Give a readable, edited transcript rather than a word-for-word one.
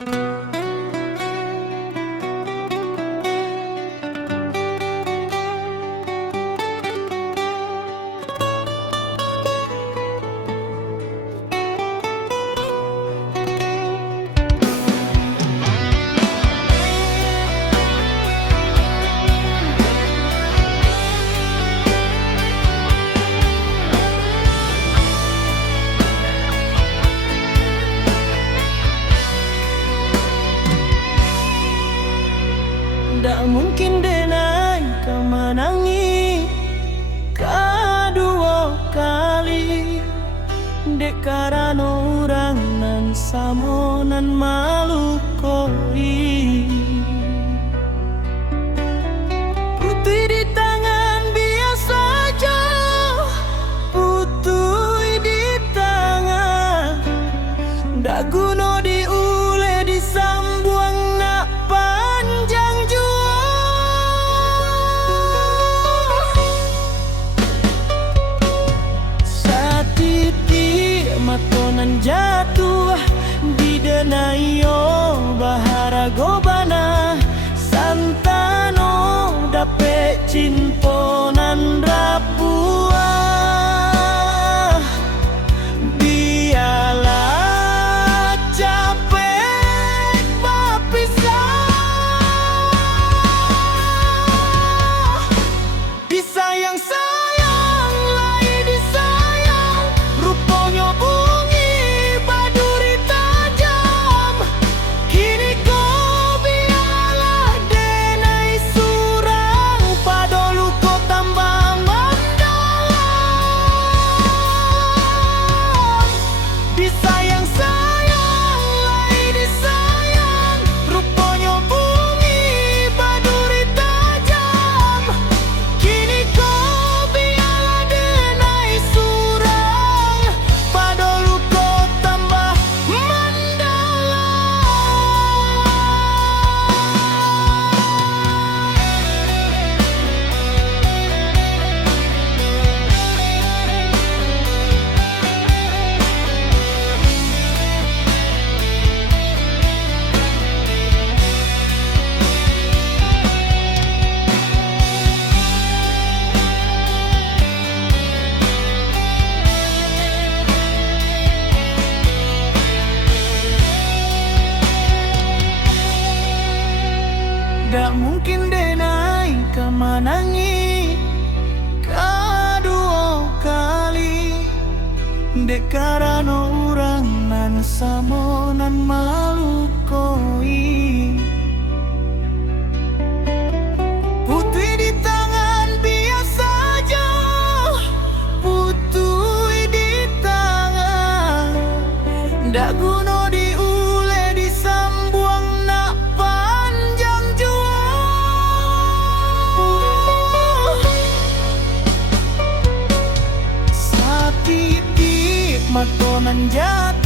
Ndak mungkin denai kemenangi kedua kali, dek karena orang nan samo nan malu koi. Putih di tangan biasa aja, putih di tangan, ndak guna diule disambuang nak panjang jua. Matonan jatuh di denayo bahara gobana santano dape cinponan rapua. Biarlah capek berpisah, disayang sayang lagi disayang, rupanya ndak mungkin denai kemenangi kedua kali, dek karena orang nan samo nan malu koi. Putih di tangan biasa aja, putih di tangan, ndak guna diule disambuang nak panjang jua. Satitip matonan jatuh